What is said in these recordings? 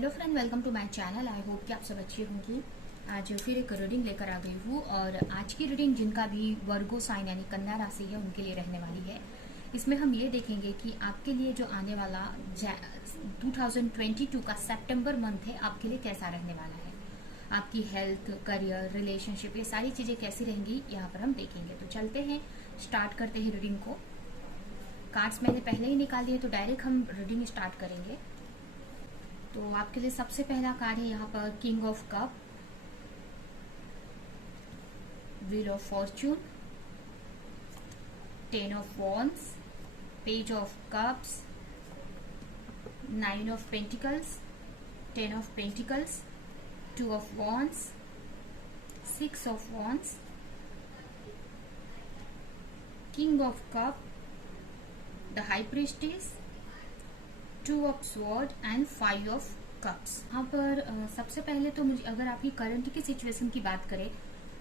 Hello friend, welcome to my channel. I hope कि आप सब अच्छी होंगी। आज फिर एक रीडिंग लेकर आ गई हूँ और आज की रीडिंग जिनका भी वर्गो साइन यानी कन्या राशि है उनके लिए रहने वाली है। इसमें हम ये देखेंगे कि आपके लिए जो आने वाला 2022 का सितंबर मंथ है आपके लिए कैसा रहने वाला है। आपकी हेल्थ, करियर, रिलेशनशिप, ये सारी चीज़ें कैसी रहेंगी यहाँ पर हम देखेंगे। तो चलते हैं, स्टार्ट करते हैं रीडिंग को। कार्ड्स मैंने पहले ही निकाल दिए तो डायरेक्ट हम रीडिंग स्टार्ट करेंगे। तो आपके लिए सबसे पहला कार्ड है यहाँ पर king of cup, wheel of Fortune, 10 of wands, page of cups, 9 of pentacles, 10 of pentacles, 2 of wands, 6 of wands, king of cup, the high priestess, 2 of sword and 5 of cups. यहाँ पर सबसे पहले तो मुझे, अगर आपकी करंट की situation की बात करें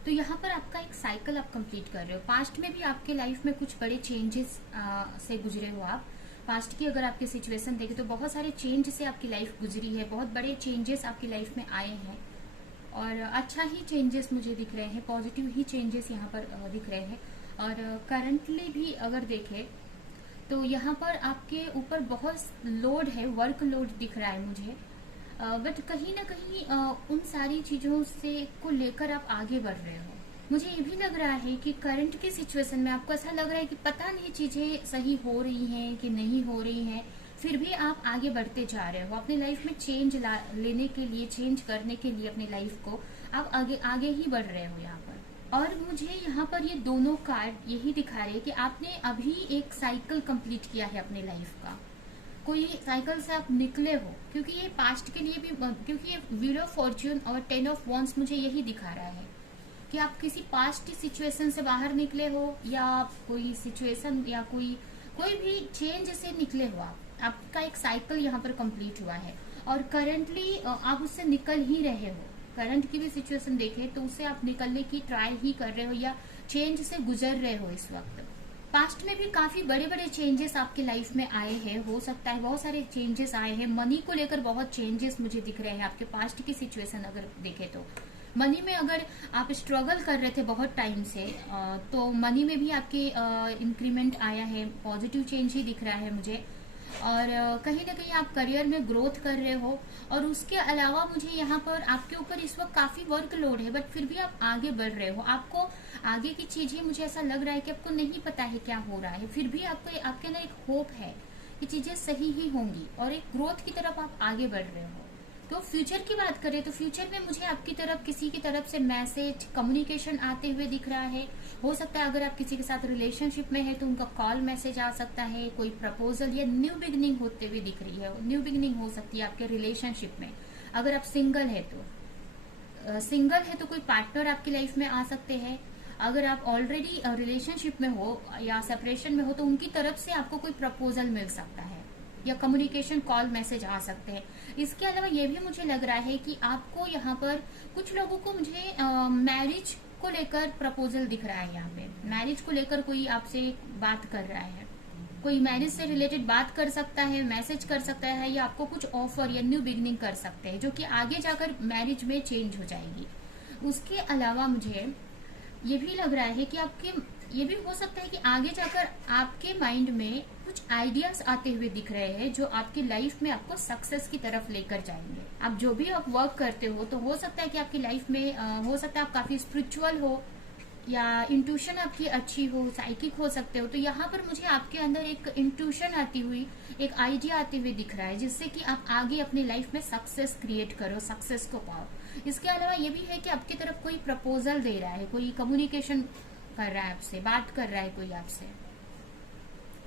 तो यहाँ पर आपका एक साइकिल आप कंप्लीट कर रहे हो। पास्ट में भी आपके लाइफ में कुछ बड़े चेंजेस से गुजरे हो आप। पास्ट की अगर आपकी सिचुएशन देखें तो बहुत सारे चेंज से आपकी लाइफ गुजरी है, बहुत बड़े चेंजेस आपकी लाइफ में आए हैं और अच्छा ही चेंजेस मुझे दिख रहे हैं, पॉजिटिव ही चेंजेस यहाँ पर दिख रहे हैं। और करंटली भी अगर देखें तो यहाँ पर आपके ऊपर बहुत लोड है, वर्क लोड दिख रहा है मुझे, बट कहीं ना कहीं उन सारी चीज़ों से को लेकर आप आगे बढ़ रहे हो। मुझे ये भी लग रहा है कि करंट की सिचुएशन में आपको ऐसा लग रहा है कि पता नहीं चीज़ें सही हो रही हैं कि नहीं हो रही हैं, फिर भी आप आगे बढ़ते जा रहे हो। अपनी लाइफ में चेंज लेने के लिए, चेंज करने के लिए अपनी लाइफ को आप आगे आगे ही बढ़ रहे हो यहाँ पर। और मुझे यहाँ पर ये दोनों कार्ड यही दिखा रहे हैं कि आपने अभी एक साइकिल कंप्लीट किया है अपने लाइफ का, कोई साइकिल से आप निकले हो। क्योंकि ये पास्ट के लिए भी, क्योंकि ये व्हील ऑफ फॉर्च्यून और 10 ऑफ वॉन्ड्स मुझे यही दिखा रहा है कि आप किसी पास्ट सिचुएशन से बाहर निकले हो या कोई सिचुएशन या कोई भी चेंज से निकले हो। आपका एक साइकिल यहाँ पर कंप्लीट हुआ है और करंटली आप उससे निकल ही रहे हो। करंट की भी सिचुएशन देखें तो उससे आप निकलने की ट्राई ही कर रहे हो या चेंज से गुजर रहे हो इस वक्त। पास्ट में भी काफी बड़े बड़े चेंजेस आपके लाइफ में आए हैं, हो सकता है बहुत सारे चेंजेस आए हैं। मनी को लेकर बहुत चेंजेस मुझे दिख रहे हैं आपके पास्ट की सिचुएशन अगर देखें तो। मनी में अगर आप स्ट्रगल कर रहे थे बहुत टाइम से तो मनी में भी आपके इंक्रीमेंट आया है, पॉजिटिव चेंज ही दिख रहा है मुझे। और कहीं ना कहीं आप करियर में ग्रोथ कर रहे हो और उसके अलावा मुझे यहाँ पर आपके ऊपर इस वक्त काफी वर्क लोड है, बट फिर भी आप आगे बढ़ रहे हो। आपको आगे की चीजें, मुझे ऐसा लग रहा है कि आपको नहीं पता है क्या हो रहा है, फिर भी आपको आपके अंदर एक होप है कि चीजें सही ही होंगी और एक ग्रोथ की तरफ आप आगे बढ़ रहे हो। तो फ्यूचर की बात करें तो फ्यूचर में मुझे आपकी तरफ किसी की तरफ से मैसेज, कम्युनिकेशन आते हुए दिख रहा है। हो सकता है अगर आप किसी के साथ रिलेशनशिप में है तो उनका कॉल मैसेज आ सकता है, कोई प्रपोजल या न्यू बिगनिंग होते हुए दिख रही है। न्यू बिगनिंग हो सकती है आपके रिलेशनशिप में। अगर आप सिंगल है तो कोई पार्टनर आपकी लाइफ में आ सकते हैं। अगर आप ऑलरेडी रिलेशनशिप में हो या सेपरेशन में हो तो उनकी तरफ से आपको कोई प्रपोजल मिल सकता है या कम्युनिकेशन, कॉल, मैसेज आ सकते हैं। इसके अलावा ये भी मुझे लग रहा है कि आपको यहाँ पर कुछ लोगों को मुझे मैरिज को लेकर प्रपोजल दिख रहा है। यहाँ पे मैरिज को लेकर कोई आपसे बात कर रहा है, कोई मैरिज से रिलेटेड बात कर सकता है, मैसेज कर सकता है या आपको कुछ ऑफर या न्यू बिगनिंग कर सकते हैं जो कि आगे जाकर मैरिज में चेंज हो जाएगी। उसके अलावा मुझे ये भी लग रहा है कि ये भी हो सकता है कि आगे जाकर आपके माइंड में कुछ आइडियाज आते हुए दिख रहे हैं जो आपकी लाइफ में आपको सक्सेस की तरफ लेकर जाएंगे। आप जो भी आप वर्क करते हो तो हो सकता है कि आपकी लाइफ में हो सकता है आप काफी स्पिरिचुअल हो या इंट्यूशन आपकी अच्छी हो, साइकिक हो सकते हो। तो यहाँ पर मुझे आपके अंदर एक इंट्यूशन आती हुई, एक आइडिया आते हुए दिख रहा है जिससे कि आप आगे अपनी लाइफ में सक्सेस क्रिएट करो, सक्सेस को पाओ। इसके अलावा ये भी है कि आपकी तरफ कोई प्रपोजल दे रहा है, कोई कम्युनिकेशन कर रहा है आपसे, बात कर रहा है कोई आपसे।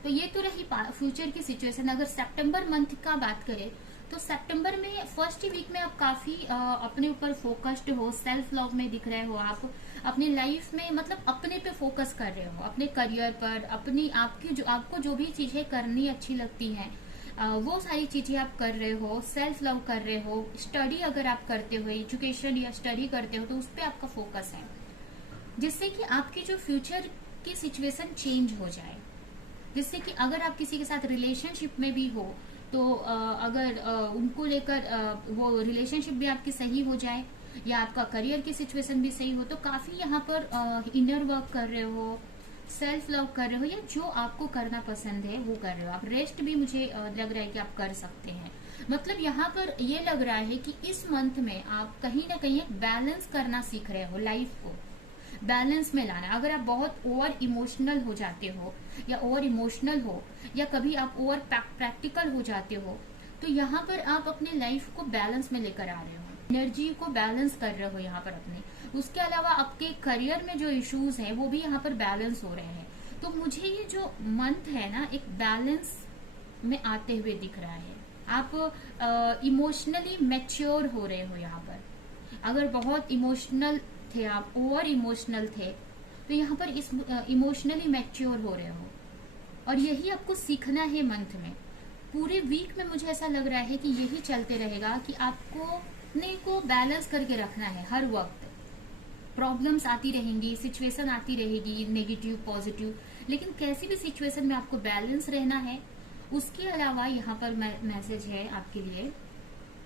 तो ये तो रही फ्यूचर की सिचुएशन। अगर सितंबर मंथ का बात करें तो सितंबर में फर्स्ट वीक में आप काफी अपने ऊपर फोकस्ड हो, सेल्फ लव में दिख रहे हो आप। अपनी लाइफ में मतलब अपने पे फोकस कर रहे हो, अपने करियर पर, अपनी आपको जो भी चीजें करनी अच्छी लगती हैं वो सारी चीजें आप कर रहे हो, सेल्फ लव कर रहे हो। स्टडी अगर आप करते हो, एजुकेशन या स्टडी करते हो तो उस पर आपका फोकस है जिससे कि आपकी जो फ्यूचर की सिचुएशन चेंज हो जाए। जिससे कि अगर आप किसी के साथ रिलेशनशिप में भी हो तो अगर उनको लेकर वो रिलेशनशिप भी आपकी सही हो जाए या आपका करियर की सिचुएशन भी सही हो, तो काफी यहाँ पर इनर वर्क कर रहे हो, सेल्फ लव कर रहे हो, या जो आपको करना पसंद है वो कर रहे हो आप। रेस्ट भी मुझे लग रहा है कि आप कर सकते हैं। मतलब यहाँ पर ये लग रहा है कि इस मंथ में आप कहीं ना कहीं बैलेंस करना सीख रहे हो, लाइफ को बैलेंस में लाना। अगर आप बहुत ओवर इमोशनल हो जाते हो या ओवर इमोशनल हो या कभी आप ओवर प्रैक्टिकल हो जाते हो, तो यहाँ पर आप अपने लाइफ को बैलेंस में लेकर आ रहे हो, एनर्जी को बैलेंस कर रहे हो यहाँ पर अपने। उसके अलावा आपके करियर में जो इश्यूज हैं वो भी यहाँ पर बैलेंस हो रहे हैं। तो मुझे ये जो मंथ है ना, एक बैलेंस में आते हुए दिख रहा है। आप इमोशनली मैच्योर हो रहे हो यहाँ पर। अगर बहुत इमोशनल थे आप, ओवर इमोशनल थे, तो यहाँ पर इस इमोशनली मैच्योर हो रहे हो, और यही आपको सीखना है मंथ में। पूरे वीक में मुझे ऐसा लग रहा है कि यही चलते रहेगा कि आपको अपने को बैलेंस करके रखना है। हर वक्त प्रॉब्लम्स आती रहेंगी, सिचुएशन आती रहेगी, नेगेटिव पॉजिटिव, लेकिन कैसी भी सिचुएशन में आपको बैलेंस रहना है। उसके अलावा यहाँ पर मैसेज है आपके लिए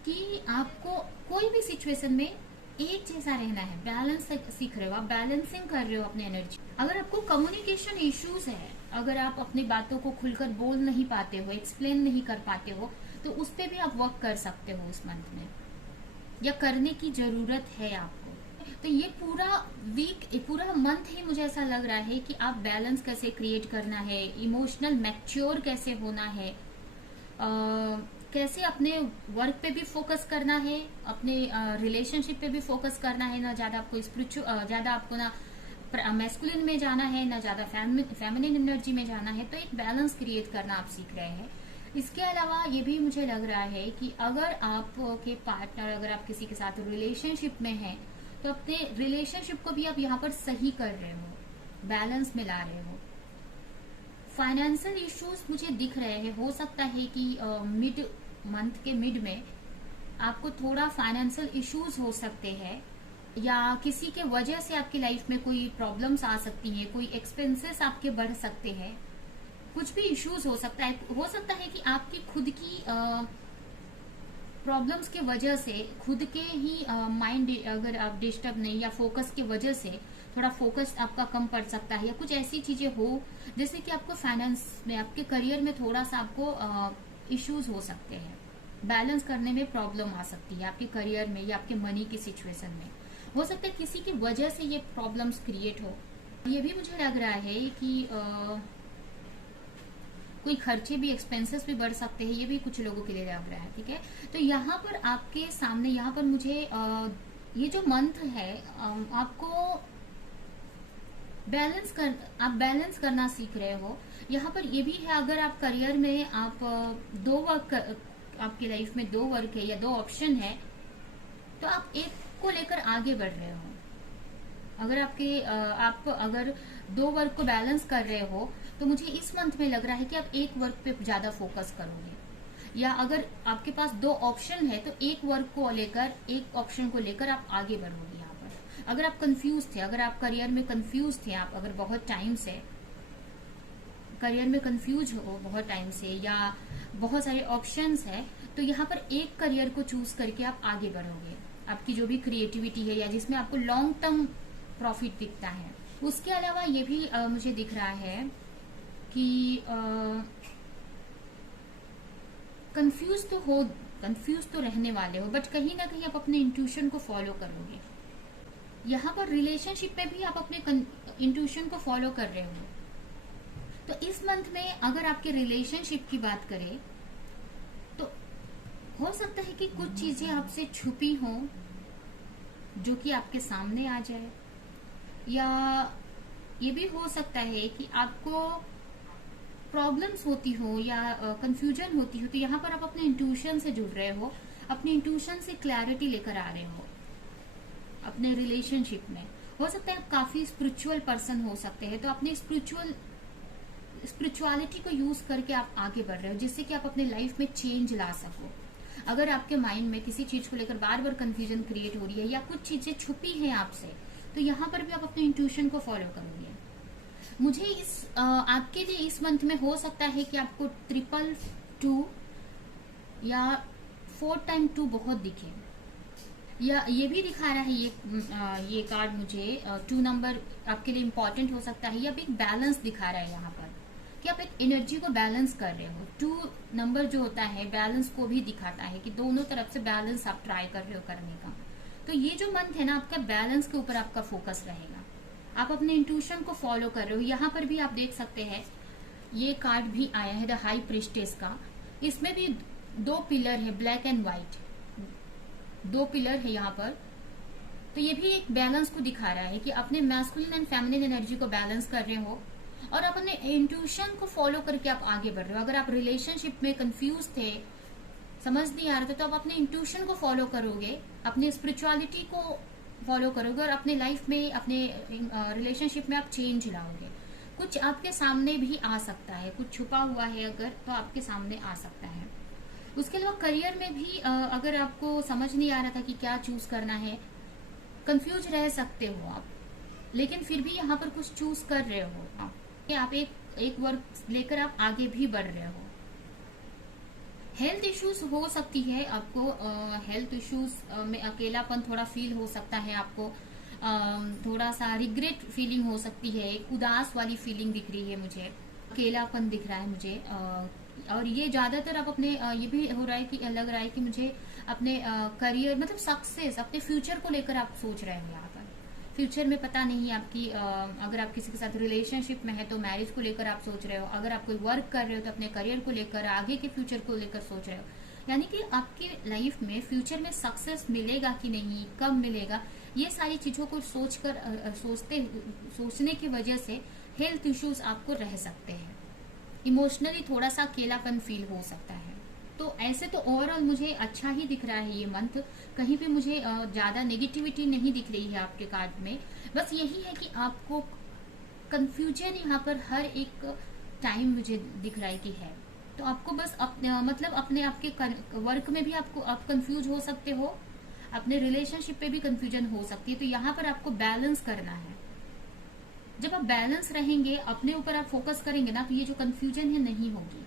कि आपको कोई भी सिचुएशन में एक जैसा रहना है, बैलेंस सीख रहे हो आप, बैलेंसिंग कर रहे हो अपने एनर्जी। अगर आपको कम्युनिकेशन इश्यूज है, अगर आप अपनी बातों को खुलकर बोल नहीं पाते हो, एक्सप्लेन नहीं कर पाते हो, तो उस पर भी आप वर्क कर सकते हो इस मंथ में, या करने की जरूरत है आपको। तो ये पूरा वीक, पूरा मंथ ही मुझे ऐसा लग रहा है कि आप बैलेंस कैसे क्रिएट करना है, इमोशनल मैच्योर कैसे होना है, कैसे अपने वर्क पे भी फोकस करना है, अपने रिलेशनशिप पे भी फोकस करना है। ना ज्यादा आपको ज्यादा आपको ना मैस्कुलिन में जाना है, ना ज्यादा फेमिनिन एनर्जी में जाना है। तो एक बैलेंस क्रिएट करना आप सीख रहे हैं। इसके अलावा ये भी मुझे लग रहा है कि अगर आपके पार्टनर, अगर आप किसी के साथ रिलेशनशिप में हैं, तो अपने रिलेशनशिप को भी आप यहाँ पर सही कर रहे हो, बैलेंस में ला रहे हो। फाइनेंशियल इश्यूज मुझे दिख रहे हैं। हो सकता है कि मिड मंथ के मिड में आपको थोड़ा फाइनेंशियल इश्यूज हो सकते हैं, या किसी के वजह से आपकी लाइफ में कोई प्रॉब्लम्स आ सकती हैं, कोई एक्सपेंसेस आपके बढ़ सकते हैं, कुछ भी इश्यूज हो सकता है। हो सकता है कि आपकी खुद की प्रॉब्लम्स के वजह से, खुद के ही माइंड अगर आप डिस्टर्ब नहीं, या फोकस की वजह से थोड़ा फोकस आपका कम पड़ सकता है, या कुछ ऐसी चीजें हो जैसे कि आपको फाइनेंस में, आपके करियर में थोड़ा सा आपको इश्यूज हो सकते हैं, बैलेंस करने में प्रॉब्लम आ सकती है आपके करियर में या आपके मनी की सिचुएशन में। हो सकता है किसी की वजह से ये प्रॉब्लम्स क्रिएट हो। ये भी मुझे लग रहा है कि कोई खर्चे भी, एक्सपेंसेस भी बढ़ सकते हैं, ये भी कुछ लोगों के लिए लग रहा है। ठीक है, तो यहाँ पर आपके सामने, यहाँ पर मुझे ये जो मंथ है आपको आप बैलेंस करना सीख रहे हो। यहाँ पर ये भी है, अगर आप करियर में आप आपकी लाइफ में 2 वर्क है या 2 ऑप्शन है, तो आप एक को लेकर आगे बढ़ रहे हो। अगर आप अगर 2 वर्क को बैलेंस कर रहे हो, तो मुझे इस मंथ में लग रहा है कि आप एक वर्क पे ज्यादा फोकस करोगे। या अगर आपके पास 2 ऑप्शन है, तो एक वर्क को लेकर, एक ऑप्शन को लेकर आप आगे बढ़ोगे। यहाँ पर अगर आप कंफ्यूज थे, अगर आप करियर में कंफ्यूज थे, आप अगर बहुत टाइम से करियर में कंफ्यूज हो, बहुत टाइम से, या बहुत सारे ऑप्शंस है, तो यहाँ पर एक करियर को चूज करके आप आगे बढ़ोगे। आपकी जो भी क्रिएटिविटी है, या जिसमें आपको लॉन्ग टर्म प्रॉफिट दिखता है। उसके अलावा ये भी मुझे दिख रहा है कि कंफ्यूज तो रहने वाले हो, बट कहीं ना कहीं आप अपने इंट्यूशन को फॉलो करोगे। यहाँ पर रिलेशनशिप में भी आप अपने इंट्यूशन को फॉलो कर रहे हो। तो इस मंथ में अगर आपके रिलेशनशिप की बात करें, तो हो सकता है कि कुछ चीजें आपसे छुपी हो जो कि आपके सामने आ जाए, या ये भी हो सकता है कि आपको प्रॉब्लम्स होती हो या कंफ्यूजन होती हो, तो यहाँ पर आप अपने इंट्यूशन से जुड़ रहे हो, अपने इंट्यूशन से क्लैरिटी लेकर आ रहे हो अपने रिलेशनशिप में। हो सकता है आप काफी स्पिरिचुअल पर्सन हो सकते हैं, तो अपने स्पिरिचुअलिटी को यूज करके आप आगे बढ़ रहे हो, जिससे कि आप अपने लाइफ में चेंज ला सको। अगर आपके माइंड में किसी चीज को लेकर बार बार कंफ्यूजन क्रिएट हो रही है, या कुछ चीजें छुपी हैं आपसे, तो यहाँ पर भी आप अपने इंट्यूशन को फॉलो करोगे। मुझे आपके लिए इस मंथ में हो सकता है कि आपको 222 या 4 टाइम 2 बहुत दिखे, या ये भी दिखा रहा है ये कार्ड मुझे 2 नंबर आपके लिए इम्पोर्टेंट हो सकता है, या भी एक बैलेंस दिखा रहा है यहाँ पर कि आप एक एनर्जी को बैलेंस कर रहे हो। 2 नंबर जो होता है बैलेंस को भी दिखाता है कि दोनों तरफ से बैलेंस आप ट्राई कर रहे हो करने का। तो ये जो मंथ है ना, आपका बैलेंस के ऊपर आपका फोकस रहेगा, आप अपने इंट्यूशन को फॉलो कर रहे हो। यहाँ पर भी आप देख सकते हैं ये कार्ड भी आया है द हाई प्रिस्टेस का, इसमें भी 2 पिलर है, ब्लैक एंड व्हाइट 2 पिलर है यहाँ पर। तो ये भी एक बैलेंस को दिखा रहा है कि अपने मैस्कुलिन एंड फेमिनिन एनर्जी को बैलेंस कर रहे हो और अपने इंट्यूशन को फॉलो करके आप आगे बढ़ रहे हो। अगर आप रिलेशनशिप में कंफ्यूज थे, समझ नहीं आ रहा था, तो आप अपने इंट्यूशन को फॉलो करोगे, अपने स्पिरिचुअलिटी को फॉलो करोगे और अपने लाइफ में, अपने रिलेशनशिप में आप चेंज लाओगे। कुछ आपके सामने भी आ सकता है, कुछ छुपा हुआ है अगर, तो आपके सामने आ सकता है। उसके अलावा करियर में भी अगर आपको समझ नहीं आ रहा था कि क्या चूज करना है, कंफ्यूज रह सकते हो आप, लेकिन फिर भी यहाँ पर कुछ चूज कर रहे हो आप एक वर्क लेकर आप आगे भी बढ़ रहे हो। हेल्थ इश्यूज हो सकती है आपको, हेल्थ इश्यूज में अकेलापन थोड़ा फील हो सकता है आपको, थोड़ा सा रिग्रेट फीलिंग हो सकती है, एक उदास वाली फीलिंग दिख रही है मुझे, अकेलापन दिख रहा है मुझे। और ये ज्यादातर आप अपने ये भी हो रहा है कि लग रहा है कि मुझे अपने करियर मतलब सक्सेस, अपने फ्यूचर को लेकर आप सोच रहे हो। यहाँ पर फ्यूचर में पता नहीं आपकी, अगर आप किसी के साथ रिलेशनशिप में है तो मैरिज को लेकर आप सोच रहे हो, अगर आप कोई वर्क कर रहे हो तो अपने करियर को लेकर, आगे के फ्यूचर को लेकर सोच रहे हो। यानी कि आपकी लाइफ में फ्यूचर में सक्सेस मिलेगा कि नहीं, कब मिलेगा, ये सारी चीजों को सोचने की वजह से हेल्थ इश्यूज आपको रह सकते हैं। इमोशनली थोड़ा सा अकेलापन फील हो सकता है। तो ऐसे तो ओवरऑल मुझे अच्छा ही दिख रहा है ये मंथ, कहीं भी मुझे ज्यादा नेगेटिविटी नहीं दिख रही है आपके कार्ड में। बस यही है कि आपको कंफ्यूजन यहाँ पर हर एक टाइम मुझे दिख रहा है कि है, तो आपको बस मतलब अपने आपके वर्क में भी आप कंफ्यूज हो सकते हो, अपने रिलेशनशिप पे भी कंफ्यूजन हो सकती है। तो यहाँ पर आपको बैलेंस करना है। जब आप बैलेंस रहेंगे, अपने ऊपर आप फोकस करेंगे ना, तो ये जो कंफ्यूजन है नहीं होगी।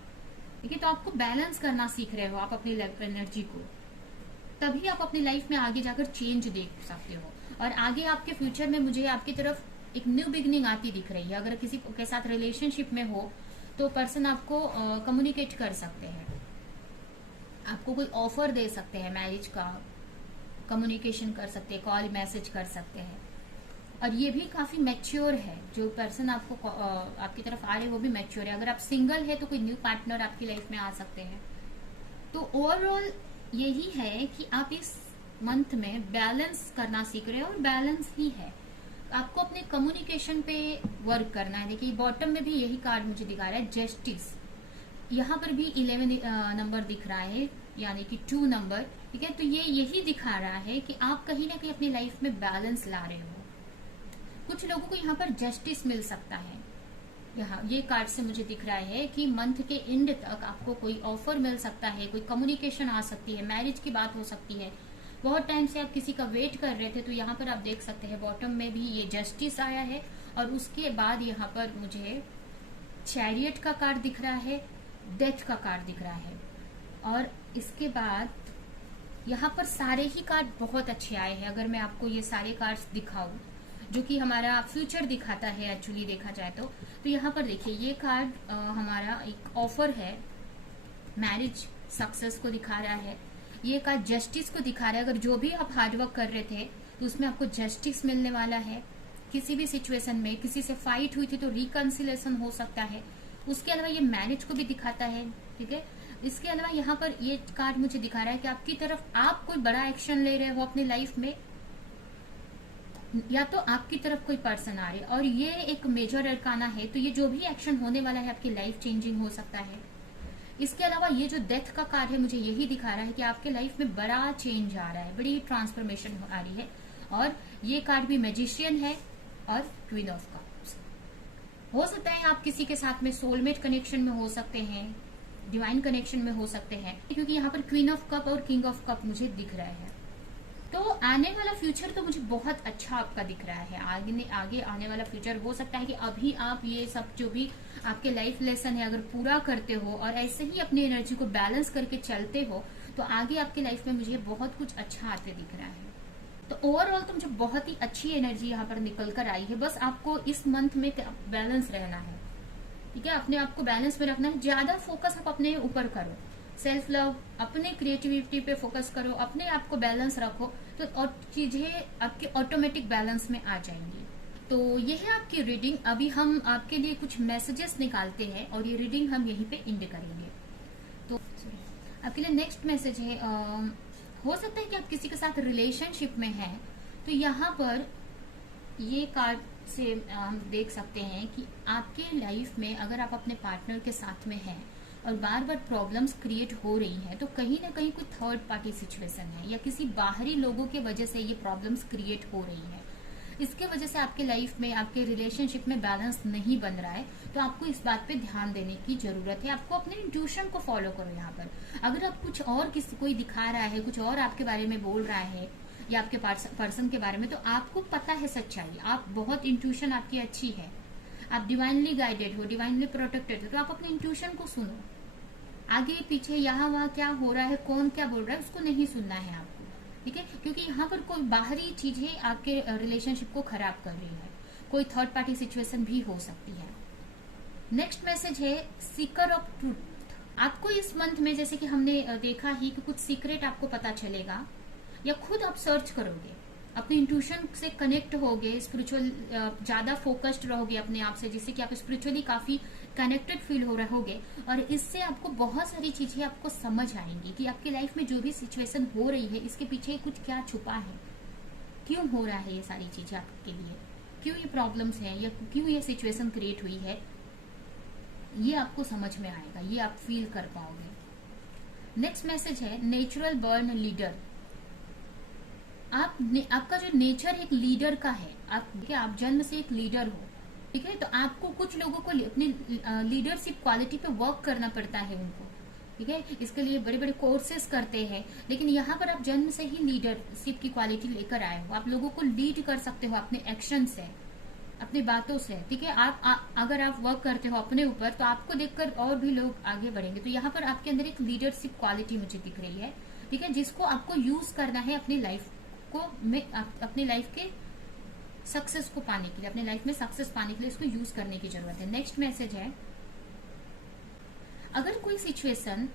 ठीक है, तो आपको बैलेंस करना सीख रहे हो आप अपनी एनर्जी को, तभी आप अपनी लाइफ में आगे जाकर चेंज देख सकते हो। और आगे आपके फ्यूचर में मुझे आपकी तरफ एक न्यू बिगनिंग आती दिख रही है। अगर किसी के साथ रिलेशनशिप में हो तो पर्सन आपको कम्युनिकेट कर सकते हैं, आपको कोई ऑफर दे सकते हैं मैरिज का, कम्युनिकेशन कर सकते हैं, कॉल मैसेज कर सकते हैं। और ये भी काफी मैच्योर है, जो पर्सन आपको आपकी तरफ आ रहे हैं वो भी मैच्योर है। अगर आप सिंगल है तो कोई न्यू पार्टनर आपकी लाइफ में आ सकते हैं। तो ओवरऑल यही है कि आप इस मंथ में बैलेंस करना सीख रहे हो, और बैलेंस ही है, आपको अपने कम्युनिकेशन पे वर्क करना है। देखिए बॉटम में भी यही कार्ड मुझे दिखा रहा है, जस्टिस। यहाँ पर भी 11 नंबर दिख रहा है, यानी कि 2 नंबर। ठीक है, तो ये यही दिखा रहा है कि आप कहीं ना कहीं अपनी लाइफ में बैलेंस ला रहे हो। कुछ लोगों को यहाँ पर जस्टिस मिल सकता है। यहाँ ये कार्ड से मुझे दिख रहा है कि मंथ के एंड तक आपको कोई ऑफर मिल सकता है, कोई कम्युनिकेशन आ सकती है, मैरिज की बात हो सकती है। बहुत टाइम से आप किसी का वेट कर रहे थे, तो यहाँ पर आप देख सकते हैं बॉटम में भी ये जस्टिस आया है। और उसके बाद यहाँ पर मुझे चैरियट का कार्ड दिख रहा है, डेथ का कार्ड दिख रहा है, और इसके बाद यहाँ पर सारे ही कार्ड बहुत अच्छे आए हैं। अगर मैं आपको ये सारे कार्ड्स दिखाऊं जो कि हमारा फ्यूचर दिखाता है एक्चुअली देखा जाए तो यहाँ पर देखिए ये कार्ड हमारा एक ऑफर है, मैरिज सक्सेस को दिखा रहा है। ये कार्ड जस्टिस को दिखा रहा है, अगर जो भी आप हार्डवर्क कर रहे थे तो उसमें आपको जस्टिस मिलने वाला है। किसी भी सिचुएशन में किसी से फाइट हुई थी तो रिकंसिलेशन हो सकता है। उसके अलावा ये मैरिज को भी दिखाता है। ठीक है, इसके अलावा यहाँ पर ये कार्ड मुझे दिखा रहा है कि आपकी तरफ आप कोई बड़ा एक्शन ले रहे हो अपनी लाइफ में, या तो आपकी तरफ कोई पर्सन आ रहे, और ये एक मेजर अरकाना है। तो ये जो भी एक्शन होने वाला है आपकी लाइफ चेंजिंग हो सकता है। इसके अलावा ये जो डेथ का कार्ड है मुझे यही दिखा रहा है कि आपके लाइफ में बड़ा चेंज आ रहा है, बड़ी ट्रांसफॉर्मेशन आ रही है। और ये कार्ड भी मैजिशियन है और क्वीन ऑफ कप्स। हो सकता है आप किसी के साथ में सोलमेट कनेक्शन में हो सकते हैं, डिवाइन कनेक्शन में हो सकते हैं, क्योंकि यहाँ पर क्वीन ऑफ कप और किंग ऑफ कप मुझे दिख रहा है। तो आने वाला फ्यूचर तो मुझे बहुत अच्छा आपका दिख रहा है। आगे आने वाला फ्यूचर हो सकता है कि अभी आप ये सब जो भी आपके लाइफ लेसन है अगर पूरा करते हो और ऐसे ही अपनी एनर्जी को बैलेंस करके चलते हो तो आगे आपकी लाइफ में मुझे बहुत कुछ अच्छा आते दिख रहा है। तो ओवरऑल तो मुझे बहुत ही अच्छी एनर्जी यहाँ पर निकल कर आई है। बस आपको इस मंथ में बैलेंस रहना है, ठीक है, अपने आप को बैलेंस में रखना है। ज्यादा फोकस आप अपने ऊपर करो, सेल्फ लव, अपने क्रिएटिविटी पे फोकस करो, अपने आप को बैलेंस रखो, तो और चीजें आपके ऑटोमेटिक बैलेंस में आ जाएंगी। तो ये है आपकी रीडिंग। अभी हम आपके लिए कुछ मैसेजेस निकालते हैं और ये रीडिंग हम यहीं पे एंड करेंगे। तो आपके लिए नेक्स्ट मैसेज है, हो सकता है कि आप किसी के साथ रिलेशनशिप में हैं, तो यहाँ पर ये कार्ड से हम देख सकते हैं कि आपके लाइफ में अगर आप अपने पार्टनर के साथ में हैं और बार बार प्रॉब्लम्स क्रिएट हो रही हैं, तो कहीं ना कहीं कोई थर्ड पार्टी सिचुएशन है या किसी बाहरी लोगों के वजह से ये प्रॉब्लम्स क्रिएट हो रही है। इसके वजह से आपके लाइफ में, आपके रिलेशनशिप में बैलेंस नहीं बन रहा है। तो आपको इस बात पे ध्यान देने की जरूरत है। आपको अपने इंट्यूशन को फॉलो करो। यहाँ पर अगर आप कुछ और कोई दिखा रहा है, कुछ और आपके बारे में बोल रहा है या आपके पर्सन के बारे में, तो आपको पता है सच्चाई, आप बहुत इंट्यूशन आपकी अच्छी है, आप डिवाइनली गाइडेड हो, डिवाइनली प्रोटेक्टेड हो, तो आप अपने इंट्यूशन को सुनो। आगे पीछे यहाँ वहाँ क्या हो रहा है, कौन क्या बोल रहा है, उसको नहीं सुनना है आपको, ठीक है, क्योंकि यहाँ पर कोई बाहरी चीजें आपके रिलेशनशिप को खराब कर रही है। कोई थर्ड पार्टी सिचुएशन भी हो सकती है। नेक्स्ट मैसेज है सीकर ऑफ ट्रूथ। आपको इस मंथ में, जैसे कि हमने देखा ही कि कुछ सीक्रेट आपको पता चलेगा या खुद आप सर्च करोगे, अपने इंट्यूशन से कनेक्ट होगे, स्पिरिचुअल ज्यादा फोकस्ड रहोगे अपने आप से, जिससे कि आप स्पिरिचुअली काफी कनेक्टेड फील हो रहोगे और इससे आपको बहुत सारी चीजें आपको समझ आएंगी कि आपकी लाइफ में जो भी सिचुएशन हो रही है इसके पीछे कुछ क्या छुपा है, क्यों हो रहा है ये सारी चीजें आपके लिए, क्यों ये प्रॉब्लम्स है या क्यों ये सिचुएशन क्रिएट हुई है, ये आपको समझ में आएगा, ये आप फील कर पाओगे। नेक्स्ट मैसेज है नेचुरल बर्न लीडर। आपका जो नेचर एक लीडर का है, आप जन्म से एक लीडर हो, ठीक है, तो आपको कुछ लोगों को अपनी लीडरशिप क्वालिटी पे वर्क करना पड़ता है उनको, ठीक है, इसके लिए बड़े बड़े कोर्सेज करते हैं, लेकिन यहाँ पर आप जन्म से ही लीडरशिप की क्वालिटी लेकर आए हो। आप लोगों को लीड कर सकते हो अपने एक्शन से, अपनी बातों से, ठीक है। अगर आप वर्क करते हो अपने ऊपर तो आपको देखकर और भी लोग आगे बढ़ेंगे। तो यहाँ पर आपके अंदर एक लीडरशिप क्वालिटी मुझे दिख रही है, ठीक है, जिसको आपको यूज करना है अपनी लाइफ को, अपनी लाइफ के सक्सेस को पाने के लिए, अपने लाइफ में सक्सेस पाने के लिए इसको यूज करने की जरूरत है। नेक्स्ट मैसेज है अगर कोई सिचुएशन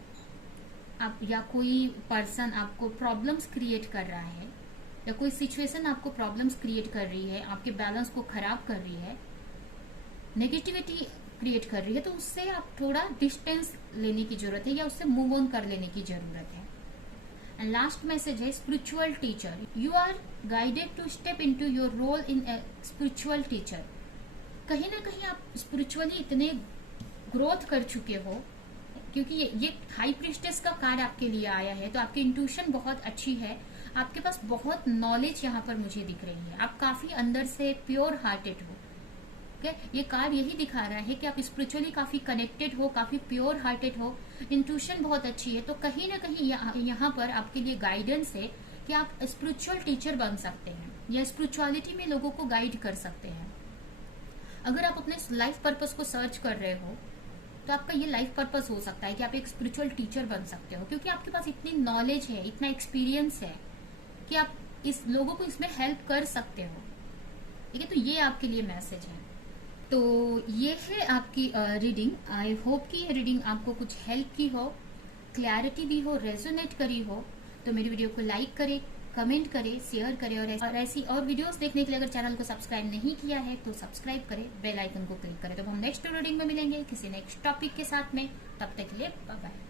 आप या कोई पर्सन आपको प्रॉब्लम्स क्रिएट कर रहा है या कोई सिचुएशन आपको प्रॉब्लम्स क्रिएट कर रही है, आपके बैलेंस को खराब कर रही है, नेगेटिविटी क्रिएट कर रही है, तो उससे आप थोड़ा डिस्टेंस लेने की जरूरत है या उससे मूव ऑन कर लेने की जरूरत है। एंड लास्ट मैसेज है spiritual teacher. You are guided to step into your role in a spiritual teacher. कहीं ना कहीं आप स्पिरिचुअली इतने ग्रोथ कर चुके हो, क्योंकि ये हाई प्रीस्टेस का कार्ड आपके लिए आया है, तो आपकी इंट्यूशन बहुत अच्छी है, आपके पास बहुत नॉलेज यहाँ पर मुझे दिख रही है, आप काफी अंदर से प्योर हार्टेड हो। ये कार्ड यही दिखा रहा है कि आप स्पिरिचुअली काफी कनेक्टेड हो, काफी प्योर हार्टेड हो, इंट्यूशन बहुत अच्छी है। तो कहीं ना कहीं यहाँ पर आपके लिए गाइडेंस है कि आप स्पिरिचुअल टीचर बन सकते हैं या स्पिरिचुअलिटी में लोगों को गाइड कर सकते हैं। अगर आप अपने लाइफ पर्पस को सर्च कर रहे हो तो आपका ये लाइफ पर्पस हो सकता है कि आप एक स्पिरिचुअल टीचर बन सकते हो, क्योंकि आपके पास इतनी नॉलेज है, इतना एक्सपीरियंस है कि आप इस लोगों को इसमें हेल्प कर सकते हो, ठीक है। तो ये आपके लिए मैसेज है। तो ये है आपकी रीडिंग। आई होप कि ये रीडिंग आपको कुछ हेल्प की हो, क्लैरिटी दी हो, रेजोनेट करी हो। तो मेरी वीडियो को लाइक करें, कमेंट करें, शेयर करें और ऐसी और वीडियोस देखने के लिए अगर चैनल को सब्सक्राइब नहीं किया है तो सब्सक्राइब करें, बेल आइकन को क्लिक करें। तो हम नेक्स्ट रीडिंग में मिलेंगे किसी नेक्स्ट टॉपिक के साथ में। तब तक के लिए बाय बाय।